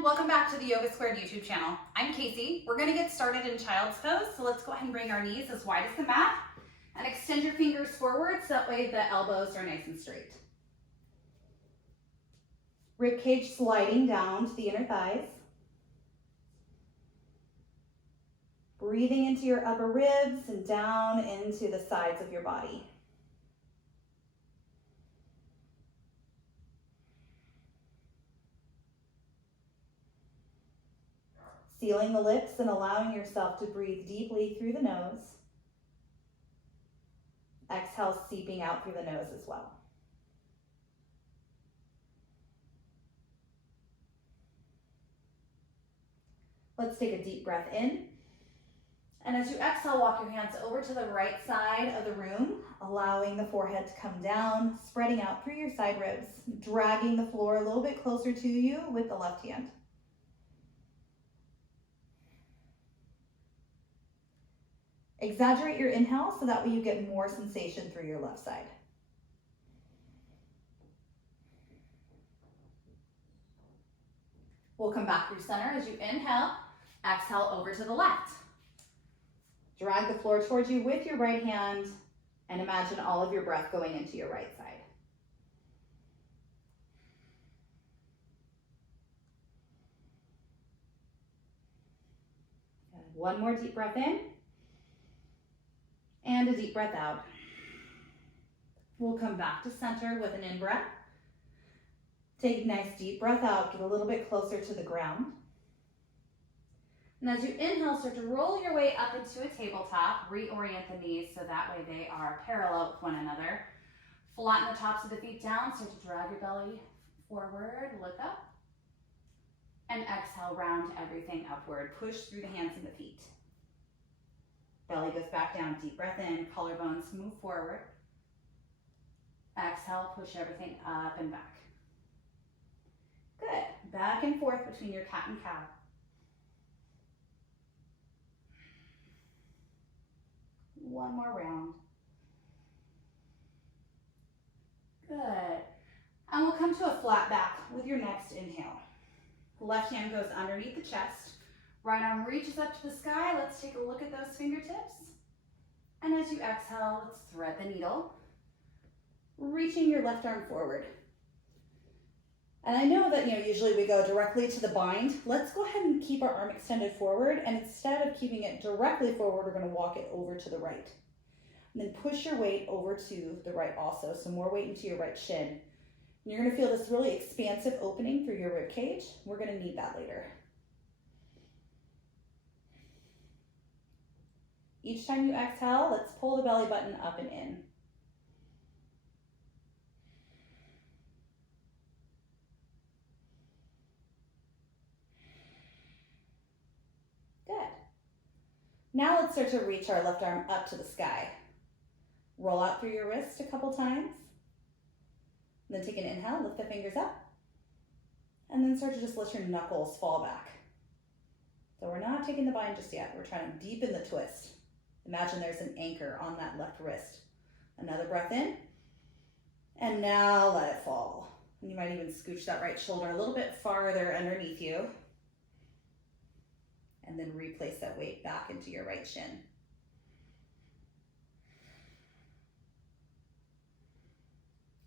everyone, welcome back to the Yoga Squared YouTube channel. I'm Casey. We're going to get started in child's pose, so let's go ahead and bring our knees as wide as the mat and extend your fingers forward so that way the elbows are nice and straight. Rib cage sliding down to the inner thighs. Breathing into your upper ribs and down into the sides of your body. Sealing the lips and allowing yourself to breathe deeply through the nose. Exhale, seeping out through the nose as well. Let's take a deep breath in. And as you exhale, walk your hands over to the right side of the room, allowing the forehead to come down, spreading out through your side ribs, dragging the floor a little bit closer to you with the left hand. Exaggerate your inhale so that way you get more sensation through your left side. We'll come back through center as you inhale, exhale over to the left. Drag the floor towards you with your right hand and imagine all of your breath going into your right side. And one more deep breath in. And a deep breath out. We'll come back to center with an in-breath. Take a nice deep breath out, get a little bit closer to the ground. And as you inhale, start to roll your way up into a tabletop. Reorient the knees so that way they are parallel with one another. Flatten the tops of the feet down, start to drag your belly forward, look up. And exhale, round everything upward. Push through the hands and the feet. Belly goes back down, deep breath in, collarbones move forward. Exhale, push everything up and back. Good. Back and forth between your cat and cow. One more round. Good. And we'll come to a flat back with your next inhale. Left hand goes underneath the chest. Right arm reaches up to the sky. Let's take a look at those fingertips. And as you exhale, let's thread the needle, reaching your left arm forward. And I know that, usually we go directly to the bind. Let's go ahead and keep our arm extended forward. And instead of keeping it directly forward, we're going to walk it over to the right. And then push your weight over to the right also. So more weight into your right shin. And you're going to feel this really expansive opening through your rib cage. We're going to need that later. Each time you exhale, let's pull the belly button up and in. Good. Now let's start to reach our left arm up to the sky. Roll out through your wrist a couple times. And then take an inhale, lift the fingers up. And then start to just let your knuckles fall back. So we're not taking the bind just yet. We're trying to deepen the twist. Imagine there's an anchor on that left wrist. Another breath in. And now let it fall. And you might even scooch that right shoulder a little bit farther underneath you. And then replace that weight back into your right shin.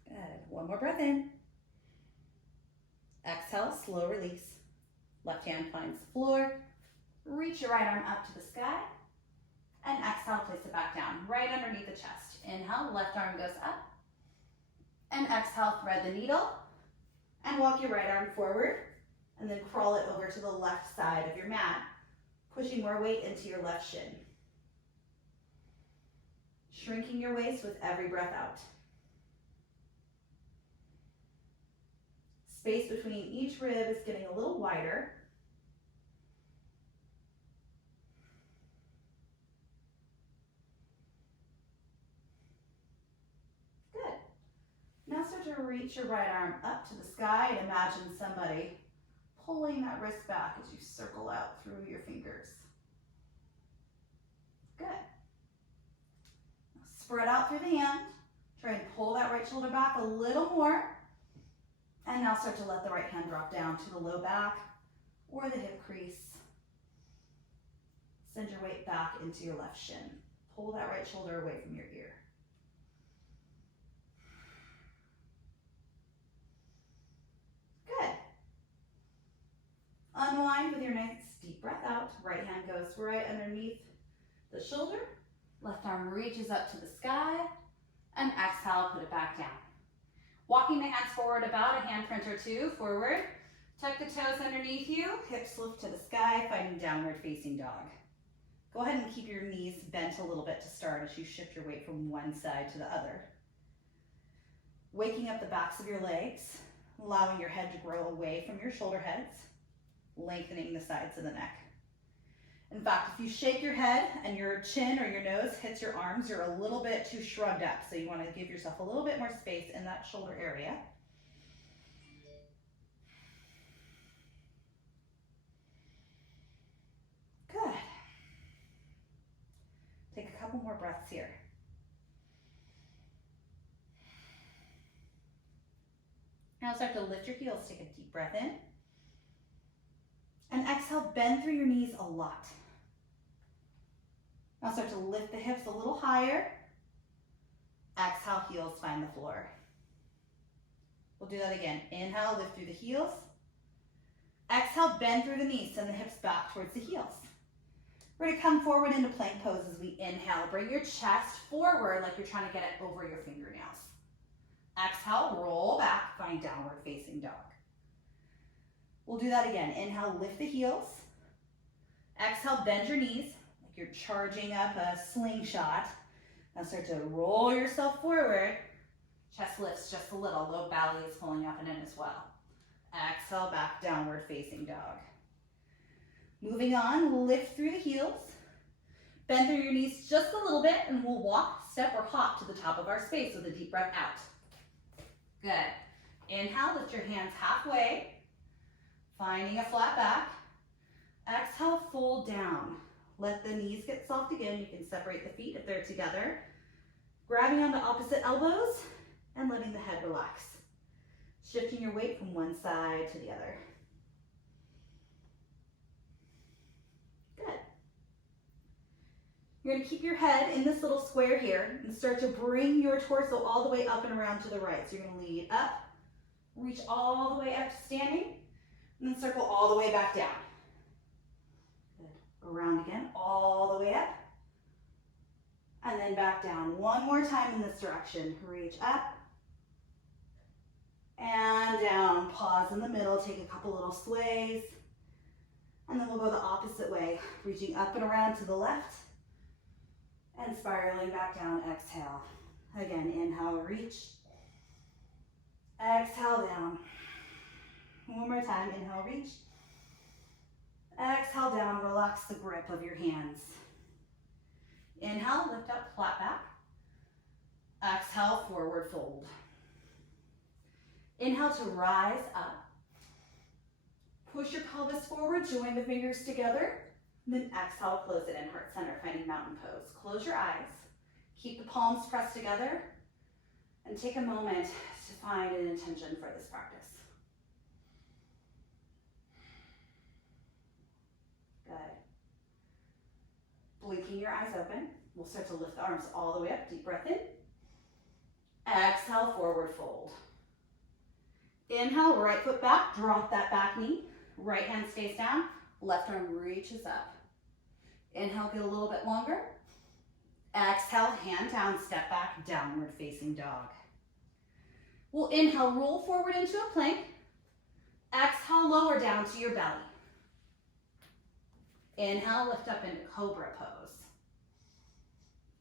Good. One more breath in. Exhale, slow release. Left hand finds the floor. Reach your right arm up to the sky. And exhale, place it back down, right underneath the chest. Inhale, left arm goes up. And exhale, thread the needle. And walk your right arm forward. And then crawl it over to the left side of your mat, pushing more weight into your left shin. Shrinking your waist with every breath out. Space between each rib is getting a little wider. Now start to reach your right arm up to the sky and imagine somebody pulling that wrist back as you circle out through your fingers. Good. Spread out through the hand. Try and pull that right shoulder back a little more. And now start to let the right hand drop down to the low back. or the hip crease. Send your weight back into your left shin. Pull that right shoulder away from your ear. Good. Unwind with your nice deep breath out. Right hand goes right underneath the shoulder. Left arm reaches up to the sky. And exhale, put it back down. Walking the hands forward about a hand print or two forward. Tuck the toes underneath you. Hips lift to the sky, finding downward facing dog. Go ahead and keep your knees bent a little bit to start as you shift your weight from one side to the other. Waking up the backs of your legs, allowing your head to grow away from your shoulder heads, lengthening the sides of the neck. In fact, if you shake your head and your chin or your nose hits your arms, you're a little bit too shrugged up. So you want to give yourself a little bit more space in that shoulder area. Good. Take a couple more breaths here. Now start to lift your heels. Take a deep breath in. And exhale, bend through your knees a lot. Now start to lift the hips a little higher. Exhale, heels find the floor. We'll do that again. Inhale, lift through the heels. Exhale, bend through the knees, send the hips back towards the heels. We're gonna come forward into plank pose as we inhale. Bring your chest forward like you're trying to get it over your fingernails. Exhale, roll back, find downward facing dog. We'll do that again. Inhale, lift the heels. Exhale, bend your knees like you're charging up a slingshot. Now start to roll yourself forward. Chest lifts just a little. Low belly is pulling up and in as well. Exhale, back, downward facing dog. Moving on, lift through the heels. Bend through your knees just a little bit and we'll walk, step, or hop to the top of our space with a deep breath out. Good. Inhale, lift your hands halfway. Finding a flat back. Exhale, fold down. Let the knees get soft again. You can separate the feet if they're together. Grabbing onto opposite elbows and letting the head relax. Shifting your weight from one side to the other. Good. You're going to keep your head in this little square here and start to bring your torso all the way up and around to the right. So you're going to lead up, reach all the way up to standing, and then circle all the way back down. Good. Around again, all the way up. And then back down. One more time in this direction. Reach up. And down. Pause in the middle. Take a couple little sways. And then we'll go the opposite way. Reaching up and around to the left. And spiraling back down. Exhale. Again, inhale, reach. Exhale, down. One more time, inhale, reach. Exhale, down, relax the grip of your hands. Inhale, lift up, flat back. Exhale, forward fold. Inhale to rise up. Push your pelvis forward, join the fingers together. Then exhale, close it in, heart center, finding mountain pose. Close your eyes, keep the palms pressed together, and take a moment to find an intention for this practice. Good. Blinking your eyes open. We'll start to lift the arms all the way up. Deep breath in. Exhale, forward fold. Inhale, right foot back. Drop that back knee. Right hand stays down. Left arm reaches up. Inhale, get a little bit longer. Exhale, hand down, step back, downward facing dog. We'll inhale, roll forward into a plank. Exhale, lower down to your belly. Inhale, lift up into cobra pose.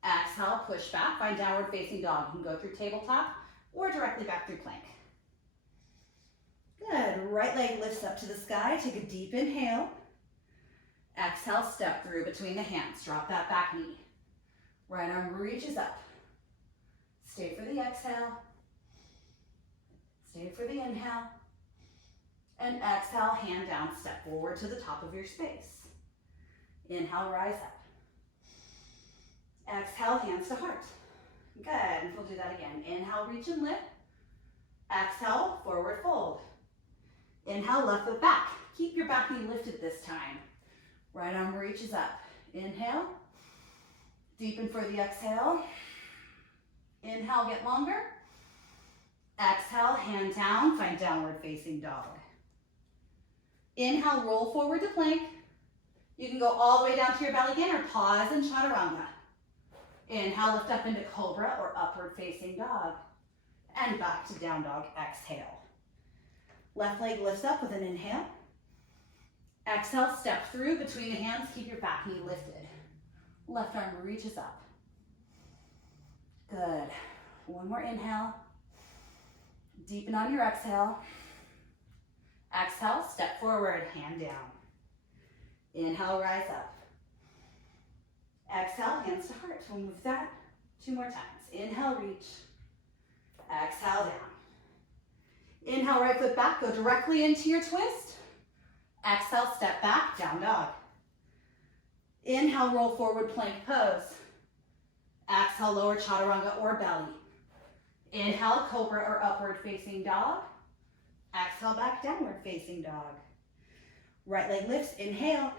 Exhale, push back, find downward facing dog. You can go through tabletop or directly back through plank. Good, right leg lifts up to the sky. Take a deep inhale. Exhale, step through between the hands. Drop that back knee. Right arm reaches up. Stay for the exhale. Stay for the inhale. And exhale, hand down, step forward to the top of your space. Inhale, rise up. Exhale, hands to heart. Good, we'll do that again. Inhale, reach and lift. Exhale, forward fold. Inhale, left foot back. Keep your back knee lifted this time. Right arm reaches up. Inhale. Deepen for the exhale. Inhale, get longer. Exhale, hand down, find downward facing dog. Inhale, roll forward to plank. You can go all the way down to your belly again or pause in chaturanga. Inhale, lift up into cobra or upward facing dog. And back to down dog, exhale. Left leg lifts up with an inhale. Exhale, step through between the hands, keep your back knee lifted. Left arm reaches up. Good. One more inhale. Deepen on your exhale. Exhale, step forward, hand down. Inhale, rise up. Exhale, hands to heart. We'll move that 2 more times. Inhale, reach. Exhale, down. Inhale, right foot back, go directly into your twist. Exhale, step back, down dog. Inhale, roll forward, plank pose. Exhale, lower chaturanga or belly. Inhale, cobra or upward facing dog. Exhale, back downward facing dog. Right leg lifts, inhale.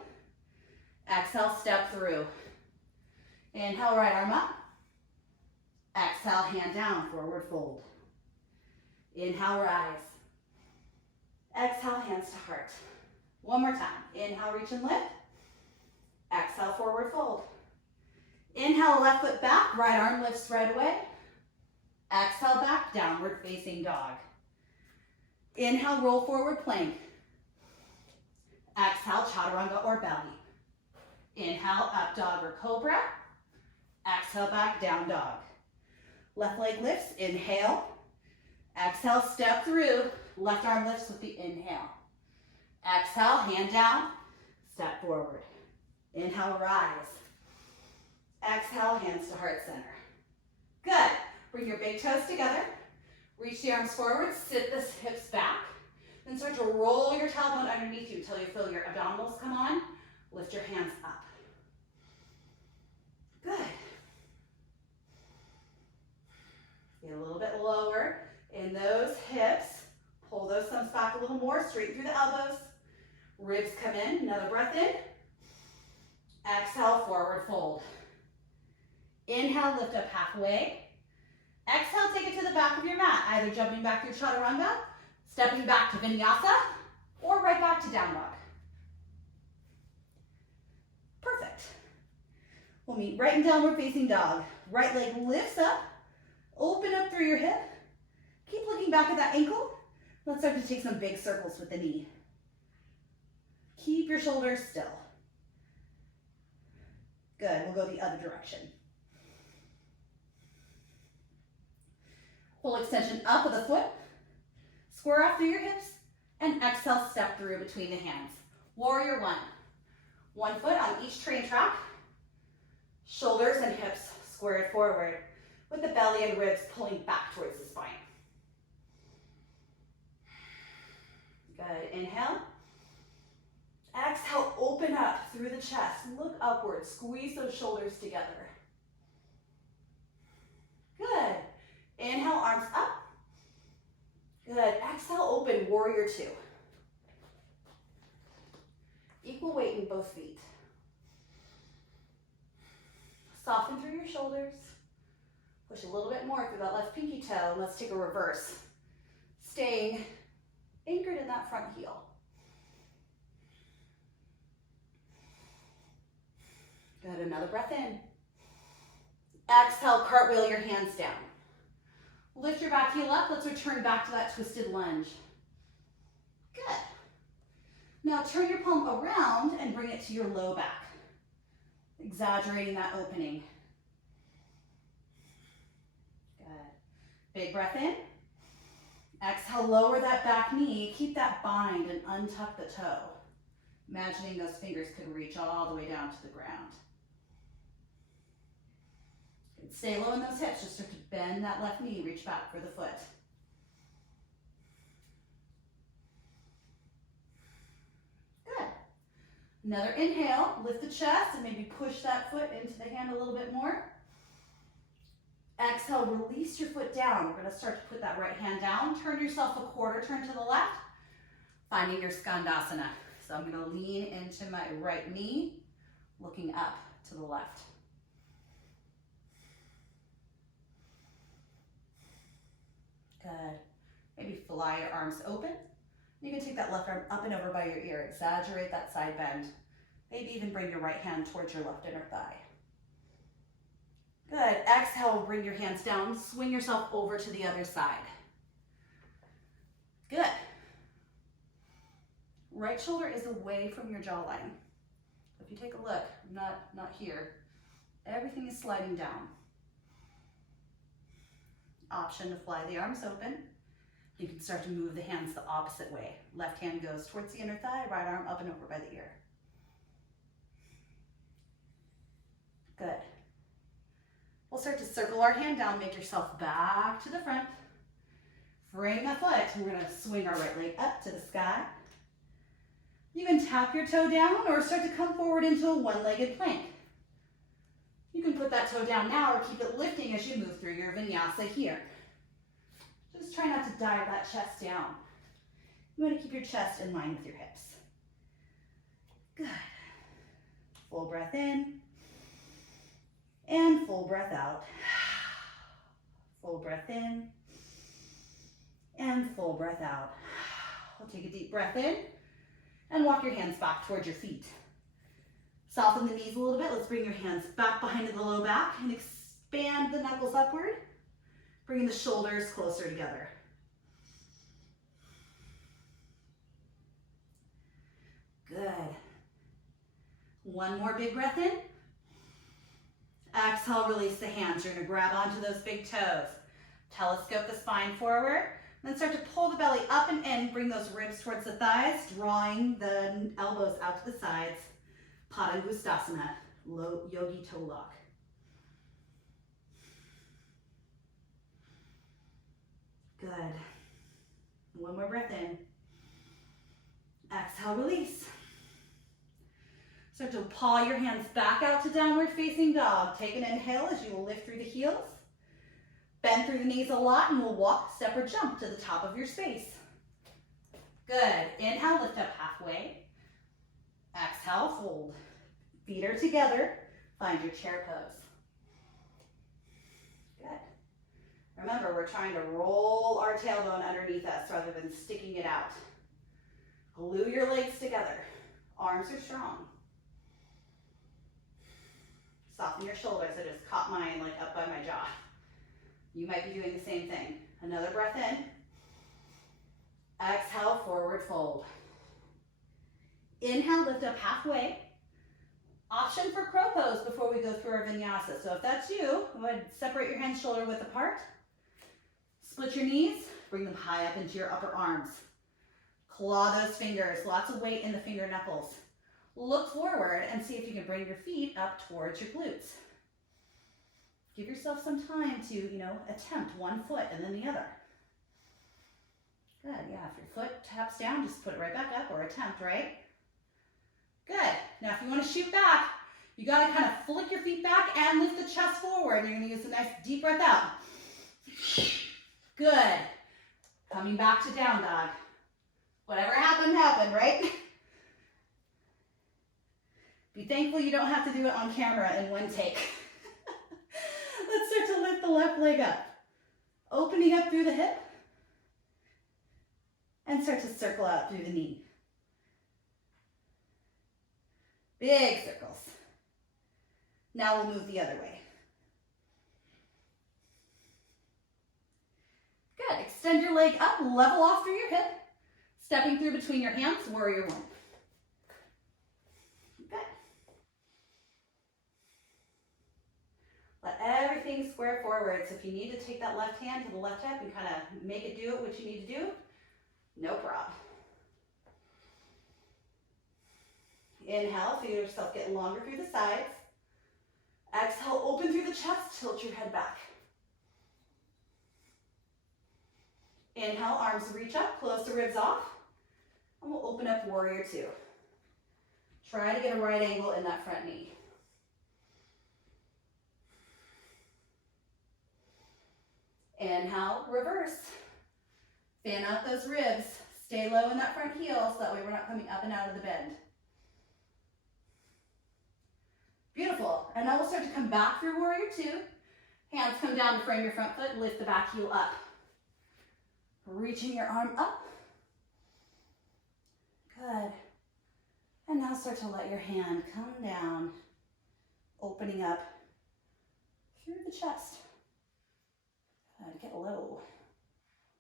Exhale, step through. Inhale, right arm up. Exhale, hand down, forward fold. Inhale, rise. Exhale, hands to heart. One more time. Inhale, reach and lift. Exhale, forward fold. Inhale, left foot back, right arm lifts right away. Exhale, back, downward facing dog. Inhale, roll forward, plank. Exhale, chaturanga or belly. Inhale, up dog or cobra. Exhale, back, down dog. Left leg lifts, inhale. Exhale, step through. Left arm lifts with the inhale. Exhale, hand down, step forward. Inhale, rise. Exhale, hands to heart center. Good. Bring your big toes together. Reach the arms forward, sit the hips back. Then start to roll your tailbone underneath you until you feel your abdominals come on. Lift your hands up. Good. Get a little bit lower in those hips. Pull those thumbs back a little more, straighten through the elbows. Ribs come in, another breath in. Exhale, forward fold. Inhale, lift up halfway. Exhale, take it to the back of your mat, either jumping back through chaturanga, stepping back to vinyasa, or right back to down dog. Perfect. We'll meet right in downward facing dog. Right leg lifts up, open up through your hip. Keep looking back at that ankle. Let's start to take some big circles with the knee. Keep your shoulders still. Good, we'll go the other direction. Full extension up with a foot. Square off through your hips. And exhale, step through between the hands. Warrior one. 1 foot on each train track. Shoulders and hips squared forward with the belly and ribs pulling back towards the spine. Good, inhale. Exhale, open up through the chest. Look upward, squeeze those shoulders together. Good. Inhale, arms up. Good. Exhale, open, warrior two. Equal weight in both feet. Soften through your shoulders. Push a little bit more through that left pinky toe. And let's take a reverse. Staying anchored in that front heel. Good, another breath in. Exhale, cartwheel your hands down. Lift your back heel up. Let's return back to that twisted lunge. Good. Now turn your palm around and bring it to your low back. Exaggerating that opening. Good. Big breath in. Exhale, lower that back knee. Keep that bind and untuck the toe. Imagining those fingers could reach all the way down to the ground. Stay low in those hips. Just start to bend that left knee. Reach back for the foot. Good. Another inhale. Lift the chest and maybe push that foot into the hand a little bit more. Exhale, release your foot down. We're going to start to put that right hand down. Turn yourself a quarter turn to the left. finding your skandasana. So I'm gonna lean into my right knee, looking up to the left. Good. Maybe fly your arms open. You can take that left arm up and over by your ear. Exaggerate that side bend. Maybe even bring your right hand towards your left inner thigh. Good. Exhale, bring your hands down. Swing yourself over to the other side. Good. Right shoulder is away from your jawline. If you take a look, not here. Everything is sliding down. Option to fly the arms open. You can start to move the hands the opposite way. Left hand goes towards the inner thigh, right arm up and over by the ear. Good. We'll start to circle our hand down, make yourself back to the front. Frame the foot. We're gonna swing our right leg up to the sky. You can tap your toe down or start to come forward into a one-legged plank. You can put that toe down now or keep it lifting as you move through your vinyasa here. Just try not to dive that chest down. You want to keep your chest in line with your hips. Good. Full breath in and full breath out. Full breath in and full breath out. We'll take a deep breath in and walk your hands back towards your feet. Soften the knees a little bit. Let's bring your hands back behind the low back and expand the knuckles upward, bringing the shoulders closer together. Good. One more big breath in. Exhale, release the hands. You're gonna grab onto those big toes. Telescope the spine forward. Then start to pull the belly up and in. Bring those ribs towards the thighs, drawing the elbows out to the sides. Padangustasana, low yogi toe lock. Good. One more breath in. Exhale, release. Start to paw your hands back out to downward facing dog. Take an inhale as you will lift through the heels. Bend through the knees a lot and we'll walk, step, or jump to the top of your space. Good. Inhale, lift up halfway. Exhale, fold. Feet are together. Find your chair pose. Good. Remember, we're trying to roll our tailbone underneath us rather than sticking it out. Glue your legs together. Arms are strong. Soften your shoulders. I just caught mine like up by my jaw. You might be doing the same thing. Another breath in. Exhale, forward fold. Inhale, lift up halfway. Option for crow pose before we go through our vinyasa. So if that's you, go ahead and separate your hands shoulder width apart. Split your knees, bring them high up into your upper arms. Claw those fingers, lots of weight in the finger knuckles. Look forward and see if you can bring your feet up towards your glutes. Give yourself some time to, attempt one foot and then the other. Good, yeah, if your foot taps down, just put it right back up or attempt, right? Good. Now if you want to shoot back, you got to kind of flick your feet back and lift the chest forward. You're going to use a nice deep breath out. Good. Coming back to down dog. Whatever happened, happened, right? Be thankful you don't have to do it on camera in one take. Let's start to lift the left leg up. Opening up through the hip. And start to circle out through the knee. Big circles. Now we'll move the other way. Good. Extend your leg up, level off through your hip. Stepping through between your hands, warrior one. Good. Let everything square forward. So if you need to take that left hand to the left hip and kind of make it do what you need to do, no problem. Inhale, feel yourself get longer through the sides. Exhale, open through the chest, tilt your head back. Inhale, arms reach up, close the ribs off, and we'll open up warrior two. Try to get a right angle in that front knee. Inhale, reverse. Fan out those ribs, Stay low in that front heel so that way we're not coming up and out of the bend. Beautiful. And now we'll start to come back through warrior two. Hands come down to frame your front foot, lift the back heel up. Reaching your arm up. Good. And now start to let your hand come down, opening up through the chest. Good. Get low.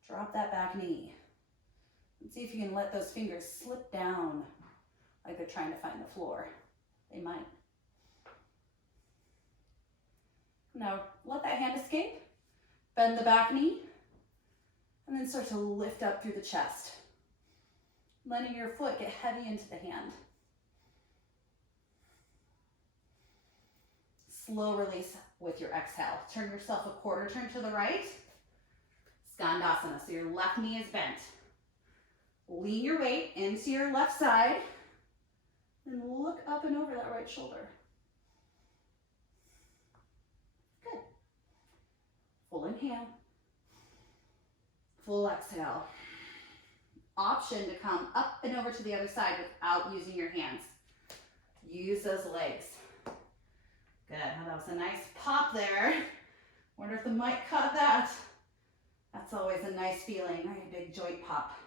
Drop that back knee. And see if you can let those fingers slip down like they're trying to find the floor. They might. Now let that hand escape. Bend the back knee. And then start to lift up through the chest. Letting your foot get heavy into the hand. Slow release with your exhale. Turn yourself a quarter turn to the right. Skandasana, so your left knee is bent. Lean your weight into your left side. And look up and over that right shoulder. Good. Full inhale. Full exhale. Option to come up and over to the other side without using your hands. Use those legs. Good. Oh, that was a nice pop there. Wonder if the mic caught that. That's always a nice feeling, right? A big joint pop.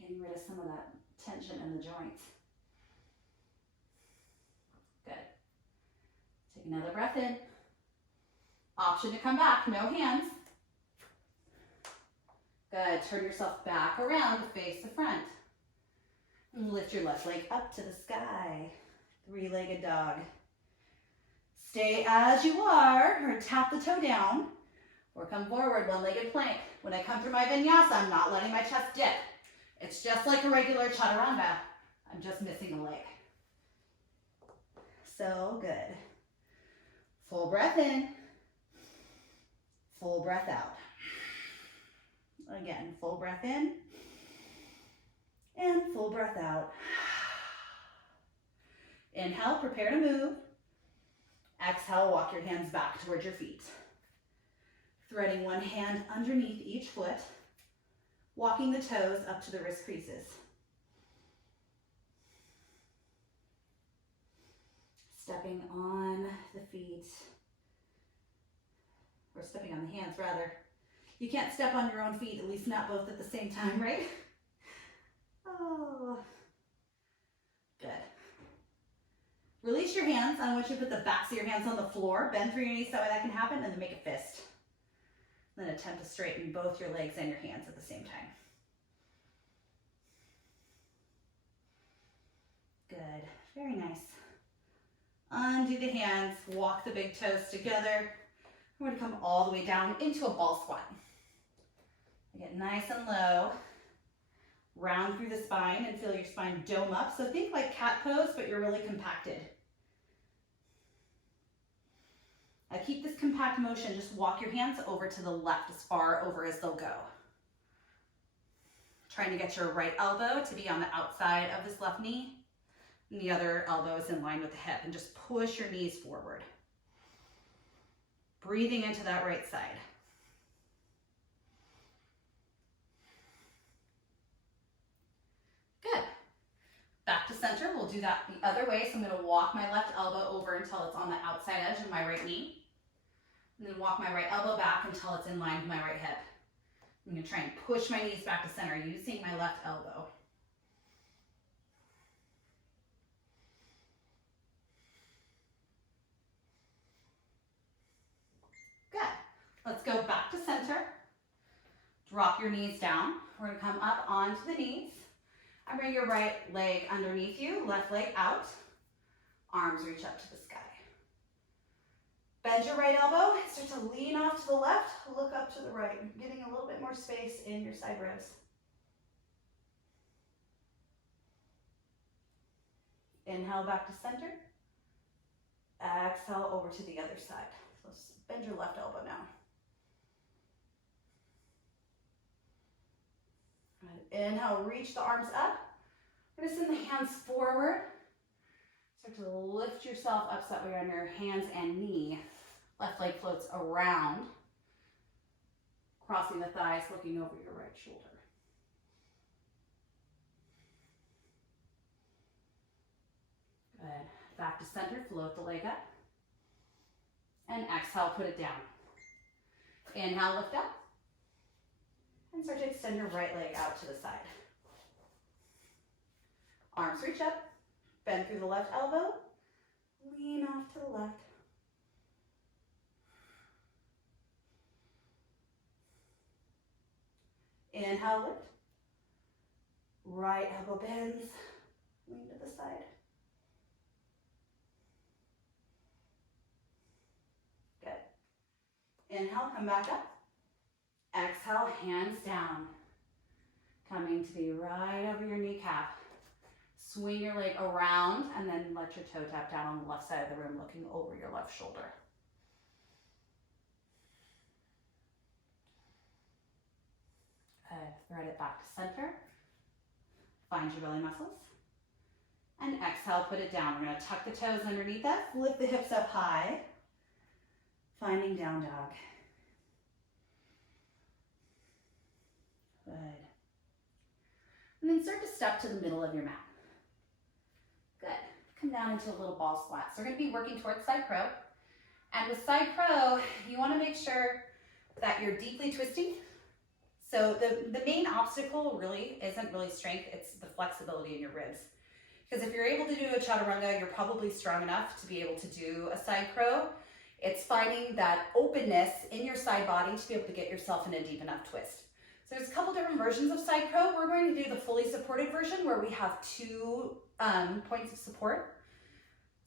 Getting rid of some of that tension in the joints. Good. Take another breath in. Option to come back, no hands. Good. Turn yourself back around to face the front. And lift your left leg up to the sky. Three-legged dog. Stay as you are, or tap the toe down, or come forward, one-legged plank. When I come through my vinyasa, I'm not letting my chest dip. It's just like a regular chaturanga. I'm just missing a leg. So good. Full breath in. Full breath out. Again, full breath in. And full breath out. Inhale, prepare to move. Exhale, walk your hands back towards your feet. Threading one hand underneath each foot. Walking the toes up to the wrist creases. Stepping on the feet. Or stepping on the hands, rather. You can't step on your own feet, at least not both at the same time, right? Oh. Good. Release your hands. I want you to put the backs of your hands on the floor. Bend through your knees so that can happen, and then make a fist. Then attempt to straighten both your legs and your hands at the same time. Good. Very nice. Undo the hands. Walk the big toes together. We're going to come all the way down into a ball squat. Get nice and low. Round through the spine and feel your spine dome up. So think like cat pose, but you're really compacted. Now keep this compact motion. Just walk your hands over to the left as far over as they'll go. Trying to get your right elbow to be on the outside of this left knee. And the other elbow is in line with the hip. And just push your knees forward. Breathing into that right side. Good. Back to center. We'll do that the other way. So I'm going to walk my left elbow over until it's on the outside edge of my right knee. And then walk my right elbow back until it's in line with my right hip. I'm going to try and push my knees back to center using my left elbow. Good. Let's go back to center. Drop your knees down. We're going to come up onto the knees. And bring your right leg underneath you, left leg out. Arms reach up to the sky. Bend your right elbow, start to lean off to the left, look up to the right, getting a little bit more space in your side ribs. Inhale back to center. Exhale over to the other side. So bend your left elbow now. Inhale, reach the arms up. We're going to send the hands forward. Start to lift yourself up so that way on your hands and knee. Left leg floats around. Crossing the thighs, looking over your right shoulder. back to center, float the leg up. And exhale, put it down. Inhale, lift up. And start to extend your right leg out to the side. Arms reach up, bend through the left elbow, lean off to the left. Inhale, lift. Right elbow bends, lean to the side. Good. Inhale, come back up. Exhale, hands down. Coming to be right over your kneecap. Swing your leg around and then let your toe tap down on the left side of the room, looking over your left shoulder. Good. Thread it back to center. Find your belly muscles. And exhale, put it down. We're going to tuck the toes underneath us, lift the hips up high. Finding down dog. Good. And then start to step to the middle of your mat. Good. Come down into a little ball squat. So we're going to be working towards side crow. And with side crow, you want to make sure that you're deeply twisting. So the main obstacle really isn't really strength, it's the flexibility in your ribs. Because if you're able to do a chaturanga, you're probably strong enough to be able to do a side crow. It's finding that openness in your side body to be able to get yourself in a deep enough twist. So there's a couple different versions of side crow. We're going to do the fully supported version where we have 2 points of support.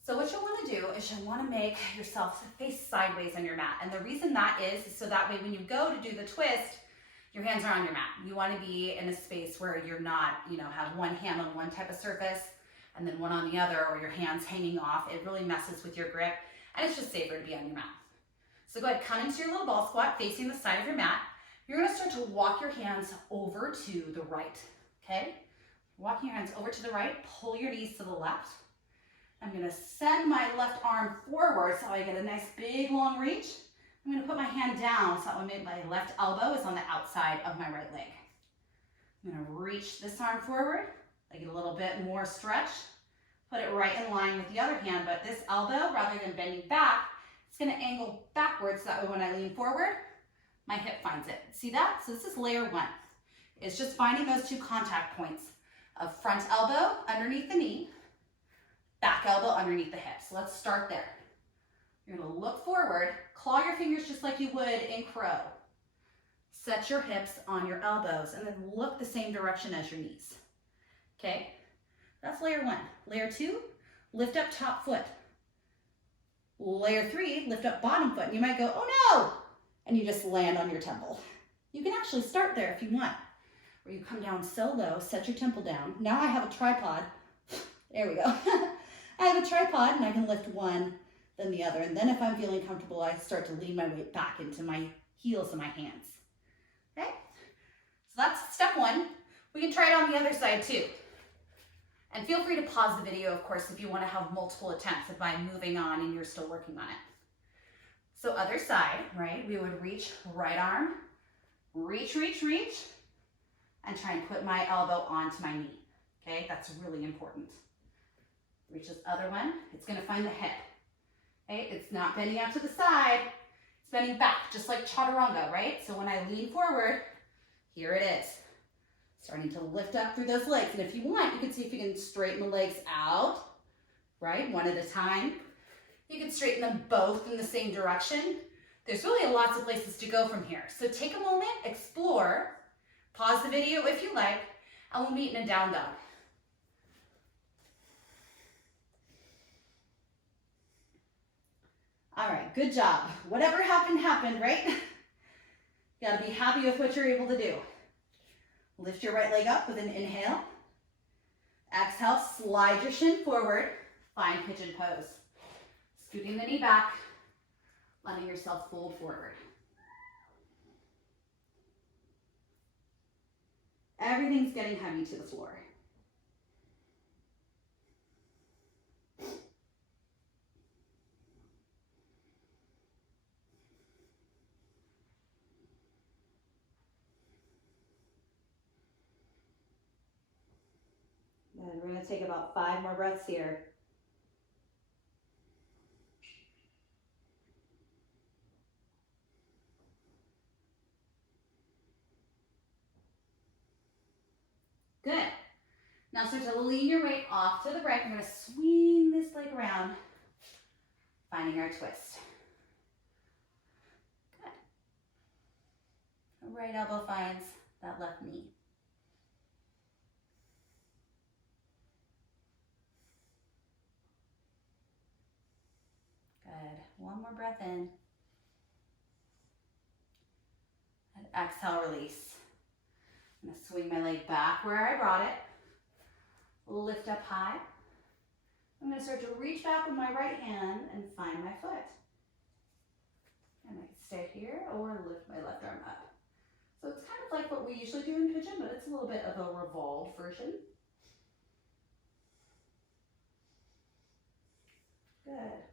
So what you'll want to do is you'll want to make yourself face sideways on your mat. And the reason that is so that way when you go to do the twist, your hands are on your mat. You want to be in a space where you're not, have one hand on one type of surface and then one on the other, or your hands hanging off. It really messes with your grip, and it's just safer to be on your mat. So go ahead, come into your little ball squat facing the side of your mat. You're going to start to walk your hands over to the right, okay? Walking your hands over to the right, pull your knees to the left. I'm going to send my left arm forward so I get a nice big long reach. I'm going to put my hand down so that my left elbow is on the outside of my right leg. I'm going to reach this arm forward. I get a little bit more stretch. Put it right in line with the other hand, but this elbow, rather than bending back, it's going to angle backwards so that way when I lean forward, my hip finds it. See that? So this is layer 1. It's just finding those 2 contact points of front elbow underneath the knee, back elbow underneath the hip. So let's start there. You're going to look forward, claw your fingers just like you would in crow. Set your hips on your elbows and then look the same direction as your knees. Okay? That's layer 1. Layer 2, lift up top foot. Layer 3, lift up bottom foot. And you might go, oh no! And you just land on your temple. You can actually start there if you want. Where you come down so low, set your temple down. Now I have a tripod. There we go. I have a tripod and I can lift one, then the other. And then if I'm feeling comfortable, I start to lean my weight back into my heels and my hands. Okay? So that's step 1. We can try it on the other side too. And feel free to pause the video, of course, if you want to have multiple attempts if I'm moving on and you're still working on it. So other side, right? We would reach right arm, reach, reach, reach, and try and put my elbow onto my knee. Okay? That's really important. Reach this other one. It's going to find the hip. Okay? It's not bending out to the side. It's bending back, just like chaturanga, right? So when I lean forward, here it is. Starting to lift up through those legs. And if you want, you can see if you can straighten the legs out, right? One at a time. You can straighten them both in the same direction. There's really lots of places to go from here. So take a moment, explore, pause the video if you like, and we'll meet in a down dog. All right, good job. Whatever happened, happened, right? You gotta be happy with what you're able to do. Lift your right leg up with an inhale. Exhale, slide your shin forward. Find pigeon pose. Scooting the knee back, letting yourself fold forward. Everything's getting heavy to the floor. And we're going to take about 5 more breaths here. Now start to lean your weight off to the right. We're going to swing this leg around, finding our twist. Good. The right elbow finds that left knee. Good. One more breath in. And exhale, release. I'm going to swing my leg back where I brought it. Lift up high. I'm going to start to reach back with my right hand and find my foot. And I can stay here or lift my left arm up. So it's kind of like what we usually do in pigeon, but it's a little bit of a revolved version. Good.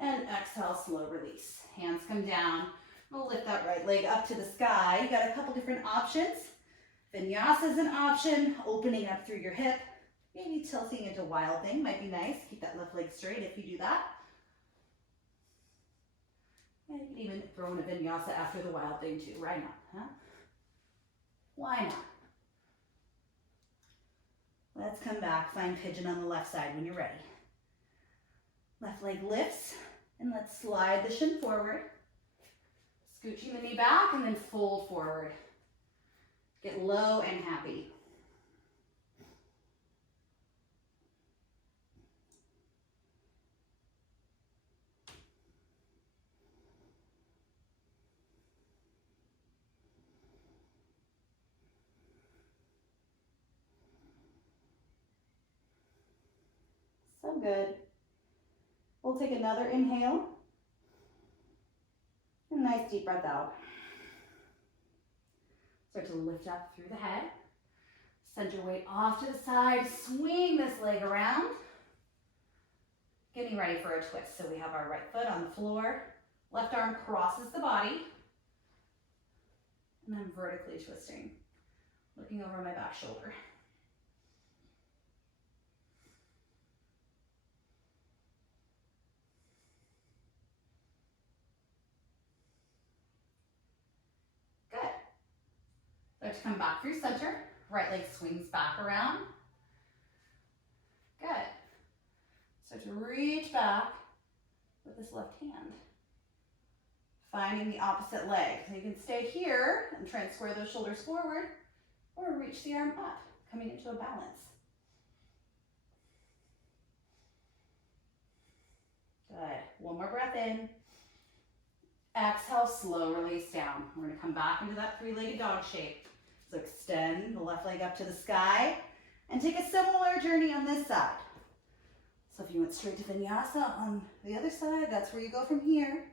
And exhale, slow release. Hands come down. We'll lift that right leg up to the sky. You got a couple different options. Vinyasa is an option, opening up through your hip. Maybe tilting into wild thing might be nice. Keep that left leg straight if you do that. And you can even throw in a vinyasa after the wild thing too. Why not? Huh? Why not? Let's come back. Find pigeon on the left side when you're ready. Left leg lifts, and let's slide the shin forward. Scooching the knee back and then fold forward. Get low and happy. So good. We'll take another inhale. A nice deep breath out. Start to lift up through the head. Send your weight off to the side. Swing this leg around. Getting ready for a twist. So we have our right foot on the floor. Left arm crosses the body. And I'm vertically twisting. Looking over my back shoulder. Start to come back through center. Right leg swings back around. Good. Start to reach back with this left hand. Finding the opposite leg. So you can stay here and try and square those shoulders forward, or reach the arm up, coming into a balance. Good. One more breath in. Exhale, slow release down. We're going to come back into that three-legged dog shape. So extend the left leg up to the sky and take a similar journey on this side. So if you went straight to vinyasa on the other side, that's where you go from here.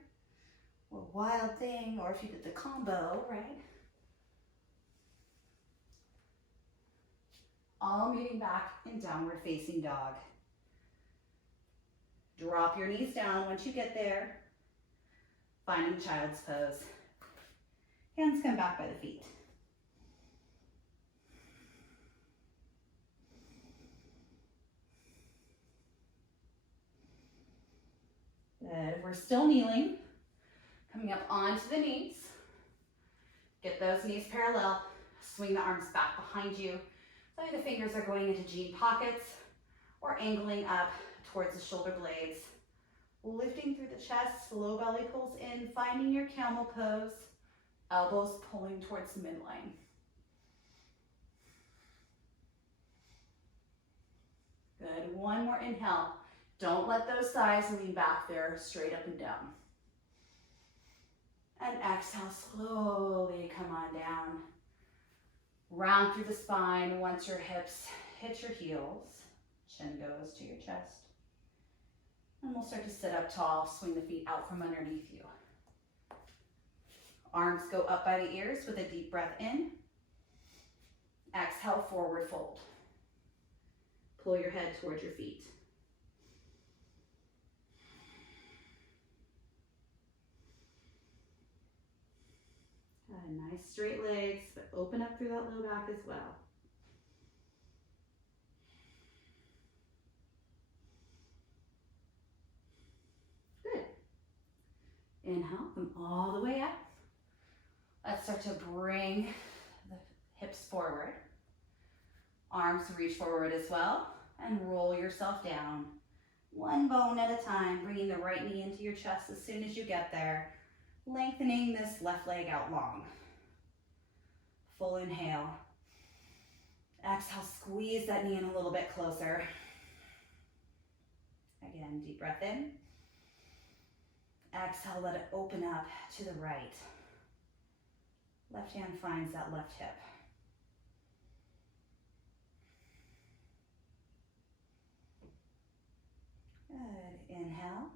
Or wild thing, or if you did the combo, right? All meeting back in downward facing dog. Drop your knees down once you get there. Finding child's pose. Hands come back by the feet. Good. We're still kneeling. Coming up onto the knees. Get those knees parallel. Swing the arms back behind you. So the fingers are going into jean pockets or angling up towards the shoulder blades. Lifting through the chest, low belly pulls in, finding your camel pose. Elbows pulling towards the midline. Good. One more inhale. Don't let those thighs lean back there, straight up and down. And exhale, slowly come on down. Round through the spine once your hips hit your heels. Chin goes to your chest. And we'll start to sit up tall, swing the feet out from underneath you. Arms go up by the ears with a deep breath in. Exhale, forward fold. Pull your head towards your feet. Nice straight legs, but open up through that low back as well. Good. Inhale, come all the way up. Let's start to bring the hips forward. Arms reach forward as well and roll yourself down. One bone at a time, bringing the right knee into your chest as soon as you get there, lengthening this left leg out long. Full inhale. Exhale, squeeze that knee in a little bit closer. Again, deep breath in. Exhale, let it open up to the right. Left hand finds that left hip. Good. Inhale.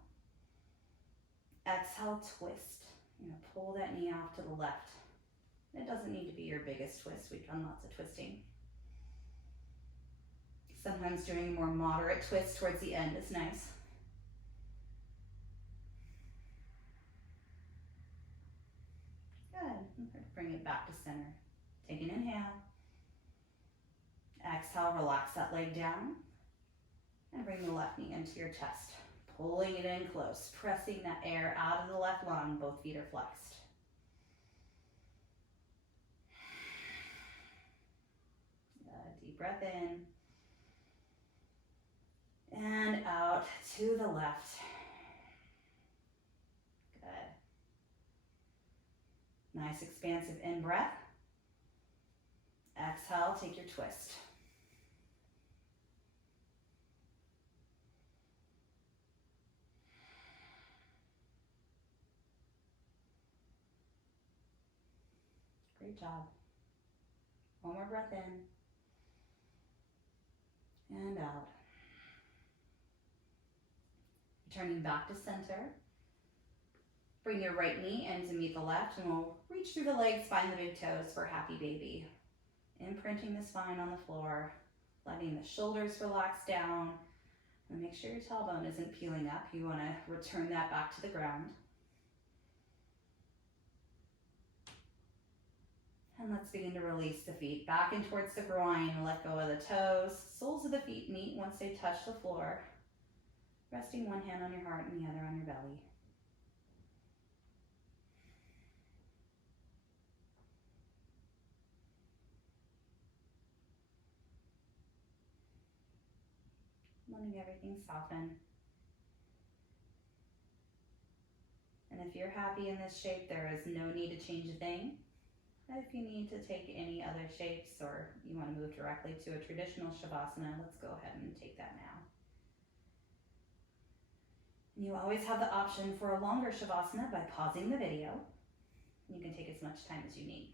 Exhale, twist. You're going to pull that knee off to the left. It doesn't need to be your biggest twist. We've done lots of twisting. Sometimes doing a more moderate twist towards the end is nice. Good. Bring it back to center. Take an inhale. Exhale, relax that leg down. And bring the left knee into your chest. Pulling it in close, pressing that air out of the left lung. Both feet are flexed. Deep breath in. And out to the left. Good. Nice expansive in-breath. Exhale, take your twist. Great job. One more breath in. And out. Turning back to center. Bring your right knee in to meet the left, and we'll reach through the legs, find the big toes for happy baby. Imprinting the spine on the floor, letting the shoulders relax down, and make sure your tailbone isn't peeling up. You want to return that back to the ground. And let's begin to release the feet back in towards the groin. Let go of the toes. Soles of the feet meet once they touch the floor. Resting one hand on your heart and the other on your belly. Letting everything soften. And if you're happy in this shape, there is no need to change a thing. If you need to take any other shapes or you want to move directly to a traditional Shavasana, let's go ahead and take that now. You always have the option for a longer Shavasana by pausing the video. You can take as much time as you need.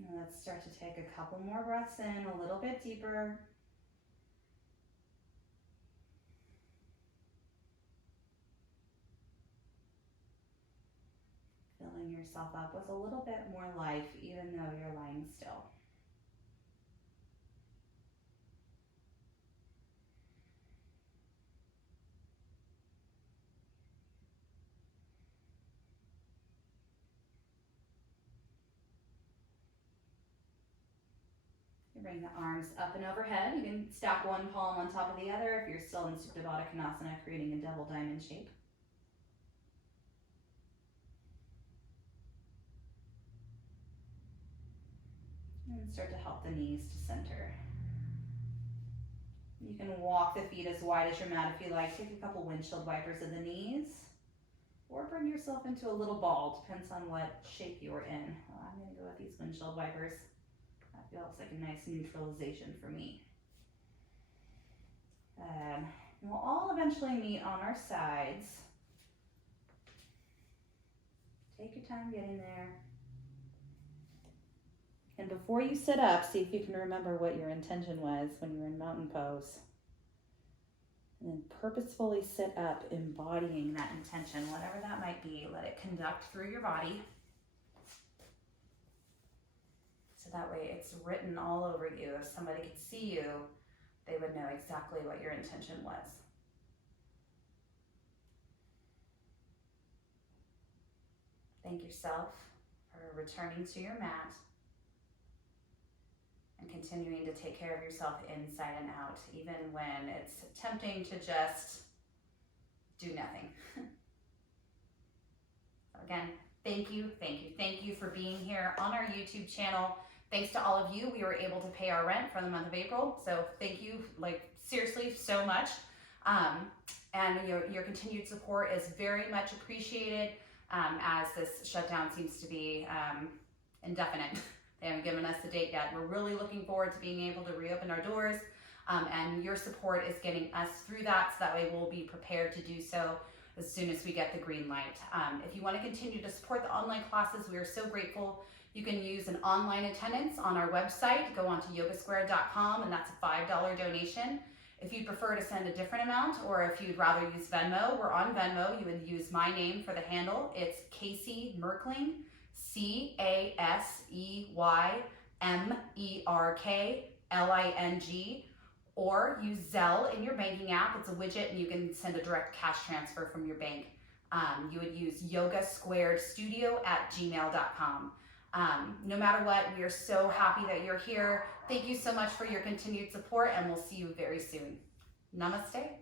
Now let's start to take a couple more breaths in, a little bit deeper. Filling yourself up with a little bit more life, even though you're lying still. Bring the arms up and overhead. You can stack one palm on top of the other if you're still in Supta Baddha Konasana, creating a double diamond shape. And start to help the knees to center. You can walk the feet as wide as your mat if you like. Take a couple windshield wipers of the knees. Or bring yourself into a little ball, depends on what shape you're in. Well, I'm going to go with these windshield wipers. That feels like a nice neutralization for me. We'll all eventually meet on our sides. Take your time getting there. And before you sit up, see if you can remember what your intention was when you were in mountain pose. And then purposefully sit up, embodying that intention, whatever that might be. Let it conduct through your body. So that way it's written all over you. If somebody could see you, they would know exactly what your intention was. Thank yourself for returning to your mat. continuing to take care of yourself inside and out, even when it's tempting to just do nothing. So again, thank you for being here on our YouTube channel. Thanks to all of you, we were able to pay our rent for the month of April. So thank you, like seriously, so much. And your continued support is very much appreciated as this shutdown seems to be indefinite. They haven't given us a date yet. We're really looking forward to being able to reopen our doors, and your support is getting us through that, so that way we'll be prepared to do so as soon as we get the green light. If you want to continue to support the online classes, we are so grateful. You can use an online attendance on our website. Go on to yogasquared.com, and that's a $5 donation. If you'd prefer to send a different amount, or if you'd rather use Venmo, we're on Venmo. You would use my name for the handle. It's Casey Merkling, CASEYMERKLING, or use Zelle in your banking app. It's a widget and you can send a direct cash transfer from your bank. You would use yogasquaredstudio@gmail.com. No matter what, we are so happy that you're here. Thank you so much for your continued support, and we'll see you very soon. Namaste.